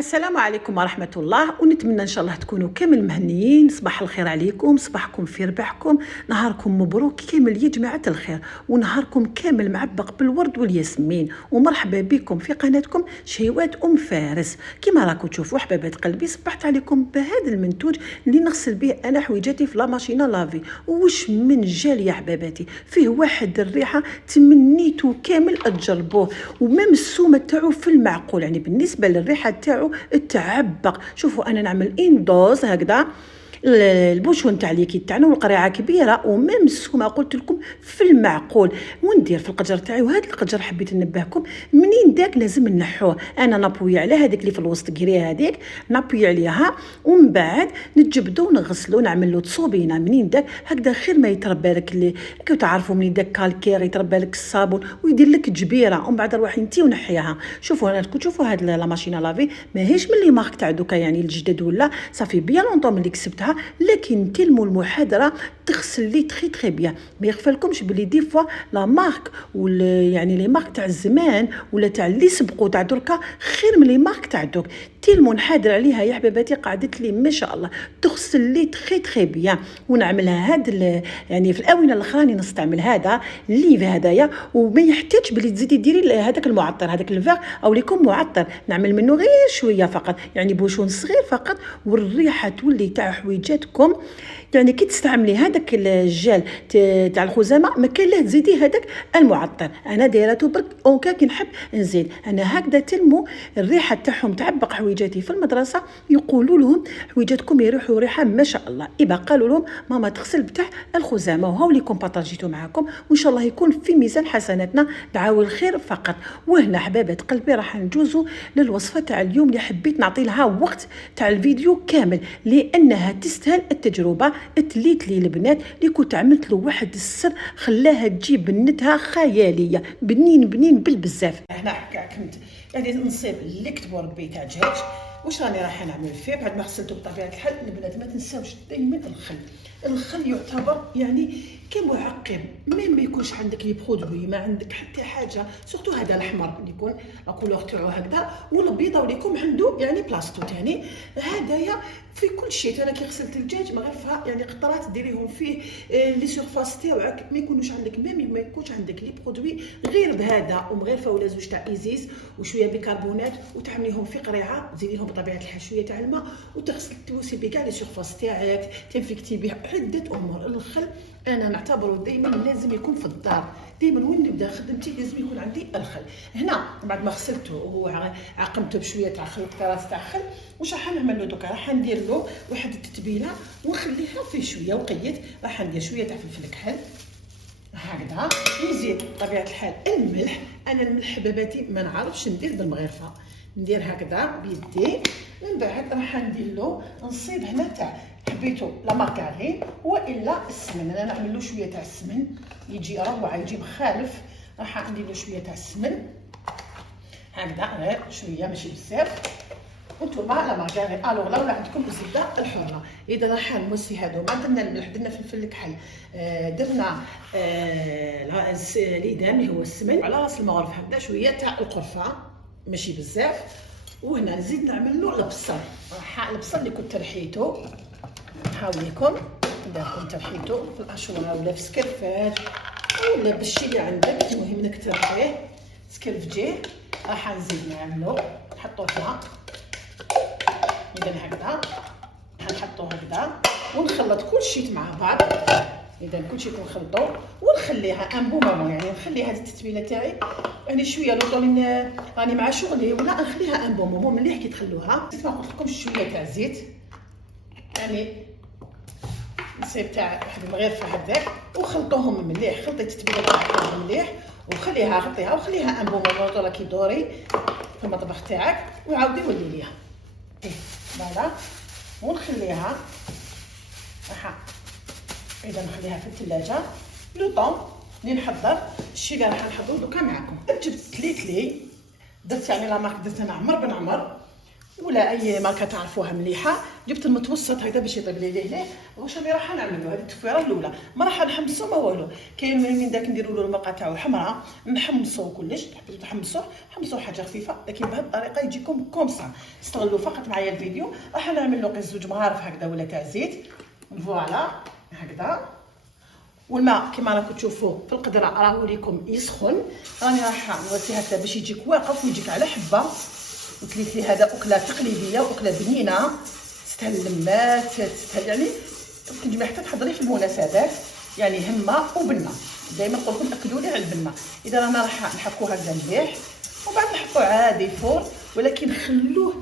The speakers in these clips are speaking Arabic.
السلام عليكم ورحمة الله، ونتمنى إن شاء الله تكونوا كامل مهنيين. صباح الخير عليكم، صباحكم في رباحكم، نهاركم مبروك كامل يا جماعة الخير، ونهاركم كامل معبق بالورد والياسمين. ومرحبا بكم في قناتكم شهيوات فارس. كما راكم تشوفوا حبابات قلبي، صبحت عليكم بهذا المنتوج اللي نغسل به أنا حويجاتي في لا ماشينه لافي. وش من جال يا حباباتي، فيه واحد الريحة تمنيتو كامل تجربوه، ومام السومة تاعو في المعقول. يعني بالنسبة للريحة تاعو تعبق. شوفوا انا نعمل اندوز هكذا البوشون تاع ليكيد تاعنا والقريعه كبيره، وميم السومه قلت لكم في المعقول. وندير في القجر تاعي، وهذا القجر حبيت ننبهكم منين داك لازم نحوه. انا نابوي على هذيك اللي في الوسط كري هذيك، نابوي عليها ومن بعد نتجبدو ونغسلو، نعمل له تصوبينه منين داك هكذا. خير ما يتربى لك اللي كيف تعرفوا منين داك كالكير يتربى لك الصابون ويدير لك جبيره، ومن بعد نروح انتي ونحيها. شوفوا انا تشوفوا هاد لا ماشينه لافي ماهيش من لي مارك تاع دوكا، يعني الجدد ولا صافي بيان لونطون ملي كسبتها، لكن تلمو المحاضره تغسل لي تري تري بيان. ما يخفالكمش بلي دي فوا لا مارك يعني لي مارك تاع الزمان ولا تاع اللي سبقوا تاع دركا خير من لي مارك تاع دوك. تلمو نحاضر عليها يا حباباتي، قعدت لي ما شاء الله تغسل لي تري تري بيان. ونعملها هاد يعني في الاونه الاخراني نستعمل هذا الليف هدايا، وما يحتاجش بلي تزيدي ديري هذاك المعطر، هذاك الفيغ او ليكم معطر، نعمل منه غير شويه فقط، يعني بوشون صغير فقط، والريحه تولي تاع حويجاتكم. يعني كي تستعملي هذاك الجل تاع الخزامه ما كان له تزيدي هذاك المعطر. انا دايرته برك اونكا كي نحب نزيد انا هكذا. تلمو الريحه تاعهم تعبق حويجاتي في المدرسه، يقولوا لهم حويجاتكم يريحوا ريحه ما شاء الله. يبقى قالوا لهم ماما تغسل بتاع الخزامه، وهاو ليكم بارطاجيتو معاكم، وان شاء الله يكون في ميزان حسناتنا. دعاو الخير فقط. وهنا حبابات قلبي راح نجوزوا للوصفه تاع اليوم اللي حبيت نعطي لها وقت تاع الفيديو كامل لانها تستاهل التجربه. اتليت لي البنات اللي كنت عملت له واحد السر خلاها تجيب بنتها خياليه، بنين بالبزاف. هنا كنت يعني نصيب اللي كتبوا ربي تاع دجاج. واش راني راح نعمل فيه بعد ما غسلته بطبيعه الحال؟ البنات ما تنساوش دائما الخل يعتبر يعني كمعقم. ما يكونش عندك لي برودوي، ما عندك حتى حاجه، سورتو هذا الاحمر اللي يكون لا كولور تاعو هكذا، والبيضه وليكم عنده يعني بلاصتو ثاني. هدايا في كل شيء. انا كي غسلت الدجاج ما غير يعني قطرات ديريهم فيه لي سيرفاس تاعك، ما يكونوش عندك ما يكونش عندك لي برودوي غير بهذا ومغرفه ولا زوج تاع ايزيس وشويه بيكربونات، وتعمليهم في قريعه، تزيدي لهم بطبيعه الحال شويه تاع الماء، وتغسل توسي بكاع لي سيرفاس تاعك، تنفكتي به عده امور. الخل انا نعتبره دائما لازم يكون في الدار، دائما وين نبدا خدمتي لازم يكون عندي الخل. هنا بعد ما غسلته وهو عقمته بشويه تاع خل، قطرات تاع خل، واش راح نعمل له دوكا؟ راح ندير له واحد التتبيله ونخليها فيه شويه وقيت. راح ندير شويه تاع فلفل كحل هكذا، نزيد بطبيعه الحال الملح. انا الملح حباباتي ما نعرفش ندير بالمغرفه، ندير هكذا بيدي. من بعد راح ندير له نصيب هنا تاع حبيتو لا مارغرين والا السمن. انا نعمل له شويه تاع السمن يجي روعه، يجي مخالف. راح ندير له شويه تاع السمن هكذا، غير شويه ماشي بزاف. وانتوما لا مارغرين الوغ لا ولا عندكم الزبده الحره. اذا راح نمسي هادو، ما درنا الملح، درنا فلفل كحل، درنا الإدام اللي هو السمن، على راس المغرف هكذا شويه تاع القرفه ماشي بزاف. وهنا نزيد نعمل له البصل. راح البصل اللي كنت رحيته نحاوليكم نديركم ترحيته في الاشوره ولا في سكرفاج ولا بالشي اللي عندك، المهم انك ترحيه سكرفجيه. راح نزيد نعملو نحطو فيها اذا هكذا، نحطو هكذا ونخلط كل شيء مع بعض. اذا كل شيء نخلطو ونخليها ان بو مومون، يعني نخلي هذه التتبيله تاعي يعني شويه لو راني مع شغلي ولا نخليها ان بو مومون. مليح كي تخلوها. ما قلت لكم شويه تاع زيت، يعني نصيب تاع واحد المغرفه هكذاك، وخلطوهم مليح. خلطي التتبيله تاعك مليح وخليها، غطيها وخليها ان بو مومون طول كي دوري في المطبخ تاعك، وعاودي ولي ليها فوالا. ونخليها راح اذا نخليها في الثلاجه لو طون اللي نحضر الشيء اللي راح نحضرو دوكا معكم. جبت تليتلي، درت يعني لا مارك، درت انا عمر بن عمر، ولا اي ماركه تعرفوها مليحه. جبت المتوسط هكذا باش يطيب ليه. واش راني راح نعملوا هذه التفويره الاولى، ما راح نحمصو ما والو. كاين من داك نديروا له المرقه تاعو حمراء، نحمصوا كلش، حبيتو حمصوه حاجه خفيفه، لكن بهذه الطريقه يجيكم كومسا. استغلوا فقط معايا الفيديو. راح نعمل له قيس 2 مغارف هكذا ولا تاع زيت، فوالا هكذا. والماء كما راكم تشوفوا في القدره راهو ليكم يسخن. راني راح نوطيه هكذا باش يجيك واقف ويجيك على حبه. قلت لك هذا اكله تقليديه واكله بنينه، تستاهل اللمات، تستاهل يعني تنجمي حتى تحضريه في المناسبات، يعني همه وبنه. دائما نقول لكم اكلوا لي على البنه. اذا رانا راح نحكوه هكذا مليح ومن بعد نحطوه عادي فور، ولكن خلوه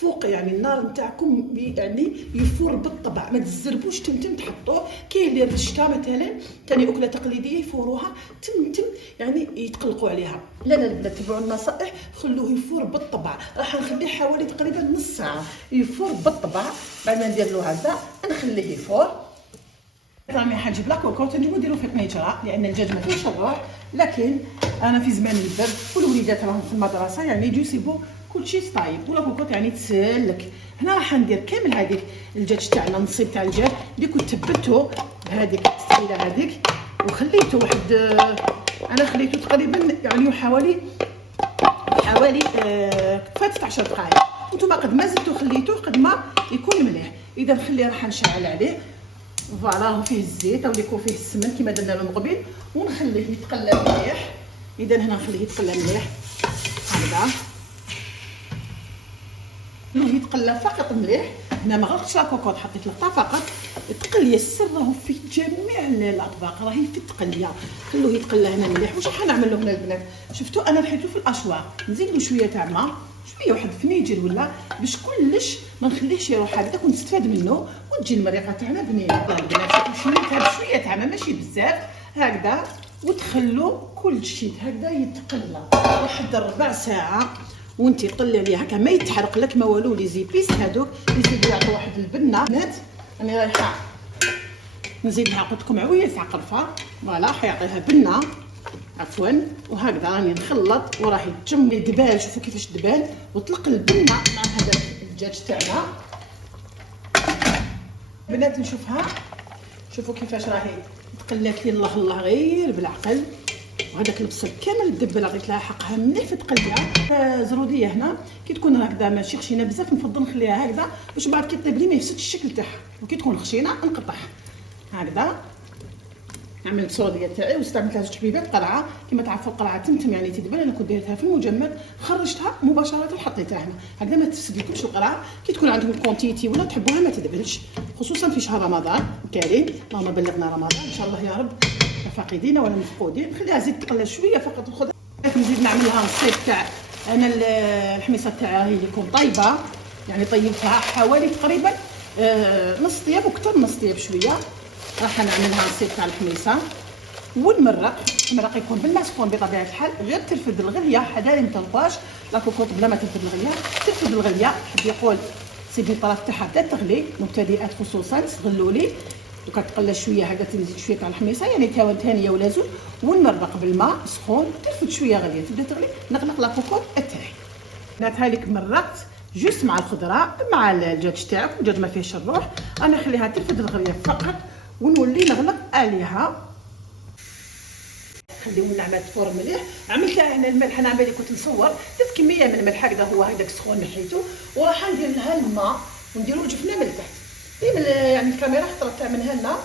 فوق يعني النار نتاعكم يعني يفور بالطبع، ما تزربوش تمتم تحطوه. كاين اللي الرشته مثلا ثاني اكله تقليديه يفوروها تمتم يعني يتقلقوا عليها. لا لا البنات تبعوا النصائح، خلوه يفور بالطبع. راح نخليه حوالي تقريبا نص ساعه يفور بالطبع. بعد ما ندير له هذا نخليه يفور. راني حنجيب لا كوكوط نجيبو نديرو في قنيجره لان الدجاج ما فيهش الروح، لكن انا في زمان البرد والوليدات راهم في المدرسه يعني يجيو يسيبوا كلشي طايب، ولا كوكوط يعني تسلك. هنا راح ندير كامل هذيك الدجاج تاعنا، النصيب تاع الدجاج اللي كنت تبلته بهذيك التسخيله هذيك وخليته واحد انا خليته تقريبا يعني حوالي فاتت 10 دقائق. وانتم قد ما زدتوا خليتوه قد ما يكون مليح. اذا نخليه راح نشعل عليه، فوالا راهو فيه الزيت او يكون فيه السمن كما درنا له من قبل، ونخليه يتقلى مليح. اذا هنا نخليه يتقلى مليح هكذا، يتقلى فقط مليح. هنا ما غلقتش لا كوكوط، حطيت الغطاء فقط. التقليه السر راهو في جميع الاطباق، راهي في التقليه. خلوه يتقلى هنا مليح. واش راح نعمل له هنا البنات؟ شفتوا انا نحيتو في الاشواق، نزيد له شويه تاع الماء، شويه واحد فنيجر ولا باش كلش ما نخليهش يروح هكذا ونستفاد منه وتجي المريقه تاعنا بنينه. البنات شويه تاع ماء ماشي بزاف هكذا، وتخلوا كل شيء هكذا يتقلى واحد 4 ساعه. وانتي طلي عليه هكا ما يتحرق لك ما والو. لي زيبيس هذوك يزيدوا يعطوا واحد البنه. بنات راني رايحه نزيد لها قلت لكم عويه تاع قرفه، فوالا حيعطيها بنه عفوا. وهكذا راني نخلط وراه يتجم يدبال. شوفوا كيفاش دبال وطلق البنه مع هذا الدجاج تاعنا. بنات نشوفها، شوفوا كيفاش راهي تقلات لي. الله الله غير بالعقل. وهذاك البصل كامل دبل غير تلاحقها مليح في التقليه. زروديه هنا كي تكون هكذا ماشي خشينه بزاف نفضل نخليها هكذا باش بعد كي طيب لي ما يفسدش الشكل تاعها، وكي تكون خشينه نقطعها هكذا. عملت السعوديه تاعي واستعملت لها 2 حبيبات قرعه. كما تعرفوا القرعه تمتم يعني تدبل. انا كنت دايرتها في المجمد، خرجتها مباشره وحطيتها هنا هكذا ما تفسد لكمش القرعه. كي تكون عندكم كونتيتي ولا تحبوها ما تدبلش، خصوصا في شهر رمضان الكريم. اللهم بلغنا رمضان ان شاء الله يا رب، فاقدين ولا مفقودين. خليها زيد تقلى شويه فقط. الخضره نزيد نعمل لها الصيد تاع انا الحميصه تاعها هي لكم طيبه يعني طيبتها حوالي تقريبا نص طياب وكثر نص طياب شويه. راح نعمل لها الصيد تاع الحميصه. والمرق المرق يكون بالمسكون بطبيعه الحال، غير ترفد الغليه حدا ما تنطاش لا كوكوط بلا ما ترفد الغليه. ترفد الغليه حد يقول سيدي الطرف تاعها بدا تغلي، مبتدئات خصوصا تغلوا لي وكتقلى شويه هكذا. تنزيد شويه تاع الحميصه يعني ثانيه ولا زوج، ونمرق بالماء سخون. ترفد شويه غليه تبدا تغلي، نغلق لا كوكوط تاعي. نتاعي لك مرقت جوست مع الخضره مع الدجاج تاعك. الدجاج ما فيهش الروح، انا نخليها ترفد الغليه فقط ونولي نغلق عليها. خليو النعمه تفور مليح. عملتها هنا الملح، انا بالي كنت نصور درت كميه من الملح هكذا هو هذاك سخون نحيته. وراح ندير لها الماء ونديرو الجفنه من تحت. يعني الكاميرا خطرتها من هنا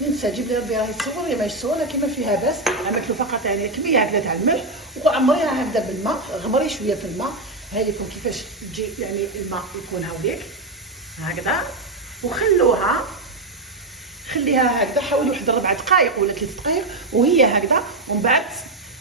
ننسى جيب لي ربي راهي تصور يا ما يصور كيما فيها. بس عملت له فقط يعني كميه هكذا تاع الملح وعمريها هكذا بالماء. غمري شويه في الماء. هايلكم كيفاش تجي يعني الماء يكون هاوليك هكذا. وخلوها خليها هكذا حوالي واحد 4 دقائق ولا 3 دقائق وهي هكذا. ومن بعد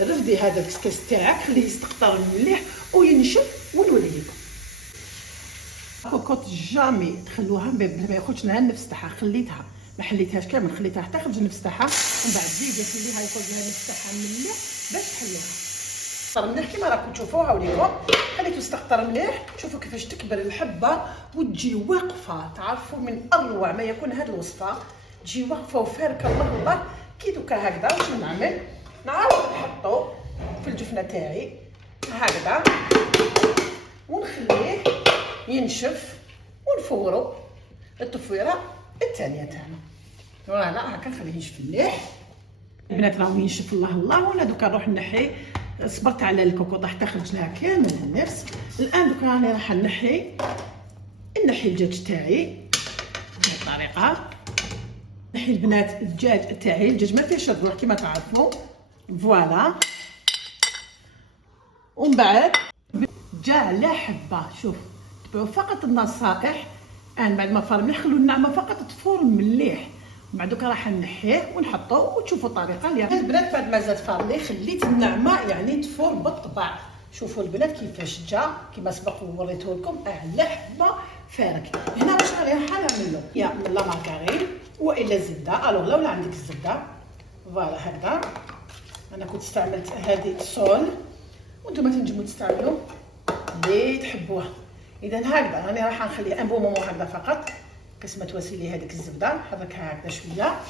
رفدي هذا الكسكس تاعك خليه يستقطر مليح وينشف ونولي لكم. كوكوط جامي تخلوها ما ياخذش لها النفس تاعها. خليتها ما حليتهاش كامل، خليتها حتى خرج النفس تاعها. ومن بعد زيدي خليها يخرج لها النفس تاعها مليح باش تحلوها. استقطر مليح كيما راكم تشوفوها وليكم. خليتو استقطر مليح. شوفوا كيفاش تكبر الحبه وتجي واقفه. تعرفوا من اروع ما يكون هذه الوصفه، تجي واقفه وفاركه. الله الله كي دوكا هكذا. واش نعمل؟ نعاود نحطو في الجفنه تاعي هكذا ونخليه ينشف ونفورو التفويره الثانيه تاعنا. فوالا هكا نخليه ينشف مليح البنات. راهو ينشف الله الله. وانا دوكا نروح نحي. صبرت على الكوكوطه حتى خرجناها كامل النفس. الان دوكا راني راح نحي الدجاج تاعي بهذه الطريقه. نحي البنات الدجاج تاعي. الدجاج ما فيهش الروح كما تعرفوا. فوالا ومن بعد جا على حبه. شوف تبعوا فقط النصائح. الان بعد ما فار مليح خلو النعمه فقط تفور مليح. بعد دوكا راح نحيه ونحطوه وتشوفوا الطريقه اللي البنات بعد ما زاد فارلي خليت النعمه يعني تفور بالطبع. شوفوا البنات كيفاش جا كما سبق ووريته لكم على حبه فارك. هنا واش راني راح نعمل له يا لا مارغرين والا الزبده. الوغ لولا عندك الزبده فوالا هكذا. انا كنت استعملت هذه الصول وانتم تنجموا تستعملوا اللي تحبوها. اذا هكذا راني راح نخليه ان بو مومون هكذا فقط. قسمه تواسيلي هذيك الزبده نحركها هكذا شويه.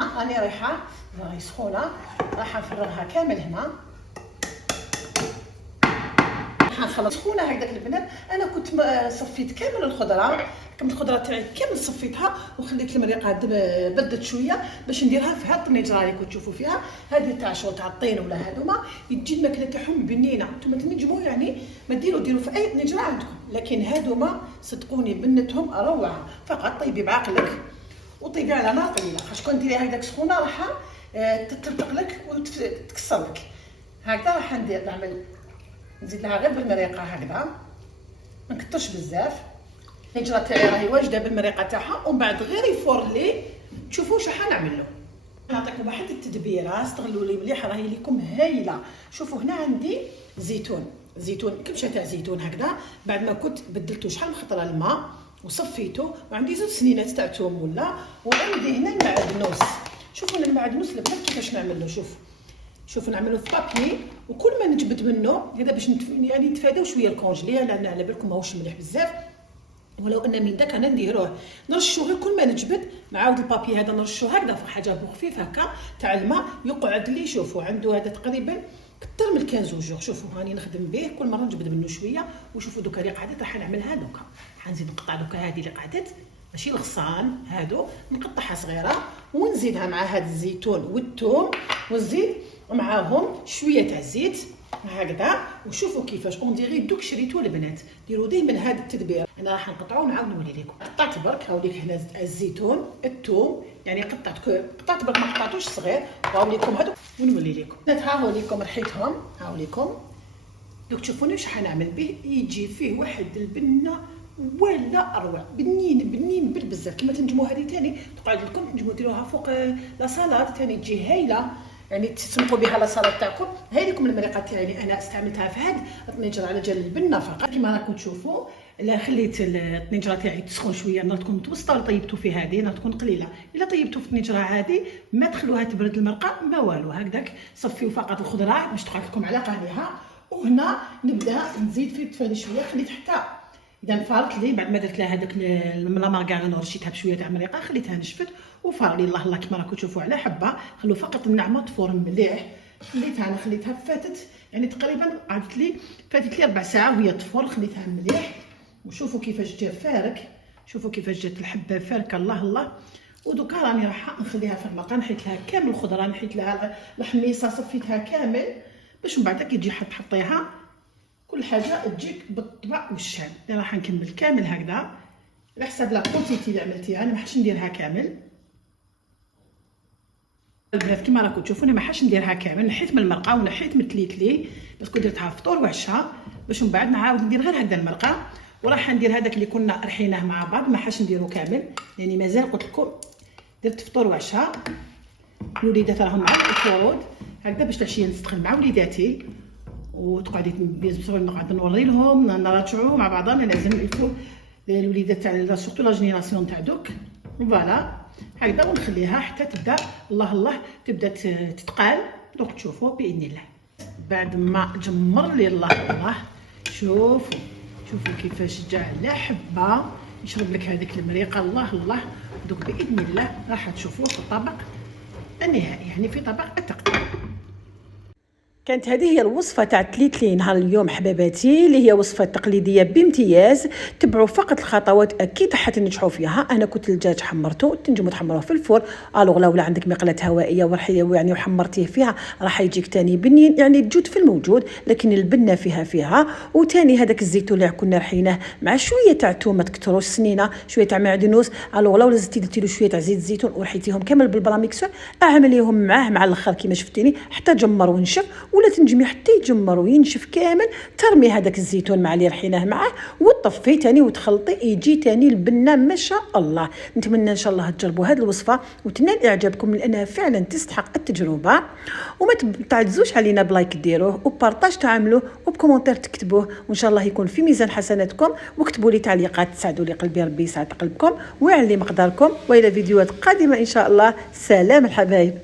راني رايحه راهي سخونه راح نفرغها كامل هنا. راح نخلص سخونه هكذاك البنات. انا كنت صفيت كامل الخضره. الخضره تاعي كامل صفيتها وخليت المريقه بدت شويه باش نديرها في هاد الطنجره اللي كنتو تشوفوا فيها. هذه تاع شغل تاع الطين ولا هذوما تجي الماكله تاعهم بنينه. نتوما تنجموا يعني ما ديروا في اي طنجره عندكم. لكن هذوما صدقوني بنتهم روعه. فقط طيبي بعقلك وطيبي على نار قليله. خاطش كون ديري هكذاك سخونه راح تطلق لك وتكسر لك. هكذا راح نعمل نزيد لها غير بالمريقه هكذا ما نكثرش بزاف. الطنجره تاعي راهي واجده بالمريقه تاعها. ومن بعد غير يفور لي شوفوا واش راح نعمل له. نعطيكم واحد التدبيره استغلوا لي مليح راهي لكم هايله. شوفوا هنا عندي زيتون كبشه تاع زيتون هكذا. بعد ما كنت بدلته شحال من خطره الماء وصفيته. وعندي زوج سنينات تاع توم ولا. وعندي هنا المعدنوس. شوفوا المعدنوس البنات كيفاش نعمل له. شوفوا نعملو في بابي. وكل ما نجبد منه هذا باش يعني نتفاداو شويه الكونجلي لان على بالكم ماهوش مليح بزاف. ولو ان من داك انا نديروه نرشوه غير كل ما نجبد. نعاود البابي هذا نرشوه هكذا في حاجه خفيف هكا تاع الماء يقعد لي. شوفوا عنده هذا تقريبا اكثر من 15 جوغ. شوفوا راني نخدم به كل مره نجبد منه شويه. وشوفوا دوكا اللي قعدت راح نعملها دوكا. حنزيد نقطع دوكا هذه اللي قعدت ماشي الغصان هادو نقطعها صغيره ونزيدها مع هذا الزيتون والثوم ونزيد معاهم شويه تاع الزيت هكذا. وشوفوا كيفاش اون دوك شريتو البنات. ديروا دائما هذا التدبير. انا راح نقطعو ونعاود نولي لكم. قطعت برك هاوليك هنا الزيتون الثوم يعني قطعت برك ما قطعتوش صغير. هاوليكم هادو ونولي لكم. هاوليكم رحيتهم. هاوليكم دوك تشوفوني واش حنعمل به. يجي فيه واحد البنه ولا اروع. بنين بزاف كما تنجموا. هذه ثاني تقعد لكم تنجموا ديروها فوق لا سالاد ثاني تجي هايله يعني تسمقوا بها لا سالاد تاعكم. هاي لكم المريقه تاعي انا استعملتها في هاد الطنجره على جال البنه فقط. كما راكم تشوفوا لا خليت الطنجره تاعي تسخن شويه. النار تكون متوسطه ولا طيبتوا في هذه النار تكون قليله. الا طيبتوا في الطنجره هذه ما تخلوها تبرد المرقه ما والو. هكذاك صفيوا فقط الخضره باش تقعد لكم على قانيها. وهنا نبدا نزيد فيه تفادي شويه. خليت حتى اذا فارت لي بعد ما درت لها هذاك لا مارغرين ورشيتها بشويه تاع مريقه خليتها نشفت وفار لي. الله كما راكم تشوفوا على حبه. خلوا فقط النعمه تفور مليح. خليتها فاتت يعني تقريبا عادت لي فاتت لي 4 ساعات وهي تفور. خليتها مليح وشوفوا كيفاش جا فارك. شوفوا كيفاش جات الحبه فاركه الله. ودوكا راني راح نخليها في المرقه. نحيت لها كامل الخضره نحيت لها الحميصه صفيتها كامل باش من بعد كي تجي تحطيها كل حاجه تجيك بالطبع والشام. انا راح نكمل كامل هكذا على حساب لا كونتيتي اللي عملتيها. انا ما حش نديرها كامل البنات كما راكم تشوفوا. انا ما حش نديرها كامل. نحيت من المرقه ونحيت من التليتلي باسكو درتها فطور وعشاء باش من بعد نعاود ندير غير هكذا المرقه. وراح ندير هذاك اللي كنا رحيناه مع بعض ما حش نديرو كامل يعني مازال قلت لكم درت فطور وعشاء. الوليدات راهم مع الفروض هكذا باش العشيه نستقل مع وليداتي وتقعدي بصبر نقعد نوري لهم نراجعوا مع بعضنا. لازم الفو الوليدات تاع سورتو لا جينيراسيون تاع دوك فوالا هكذا. ونخليها حتى تبدا الله تبدا تتقال. دوك تشوفوا باذن الله بعد ما جمر لي الله. شوفوا كيفاش جا على حبه يشرب لك هذيك المريقه الله. دوك باذن الله راح تشوفوه في الطبق النهائي يعني في طبق التقديم. كانت هذه هي الوصفة تاع تليتلي نهار اليوم حباباتي، اللي هي وصفة تقليدية بامتياز. تبعوا فقط الخطوات اكيد حتنجحوا فيها. انا كنت الدجاج حمرته، تنجموا تحمروه في الفرن الوغ ولا عندك مقلاة هوائية يعني وحمرتيه فيها راح يجيك تاني بنين، يعني الجود في الموجود لكن البنة فيها. وتاني هذاك الزيتون اللي كنا رحيناه مع شوية تاع تومه تكتروش سنينة، شوية تاع معدنوس الوغ ولا زدتي درتي له شوية تاع زيت الزيتون ورحيتيهم كامل بالبراميكسور، اعمليهم معاه مع الاخر كيما شفتيني حتى جمر ونشف، ولا تنجمي حتى يجمر وينشف كامل. ترمي هذاك الزيتون مع اللي رحيناه معاه وتطفي تاني وتخلطي، يجي تاني البنه ما شاء الله. نتمنى ان شاء الله تجربوا هذه الوصفه وتنال اعجابكم لانها فعلا تستحق التجربه. وما تعجزوش علينا بلايك ديروه وبارطاج تعملوه وبكومنتير تكتبوه، وان شاء الله يكون في ميزان حسناتكم. واكتبوا لي تعليقات تساعدوا لي قلبي، ربي يسعد قلبكم ويعلي مقداركم. والى فيديوهات قادمه ان شاء الله. سلام الحبايب.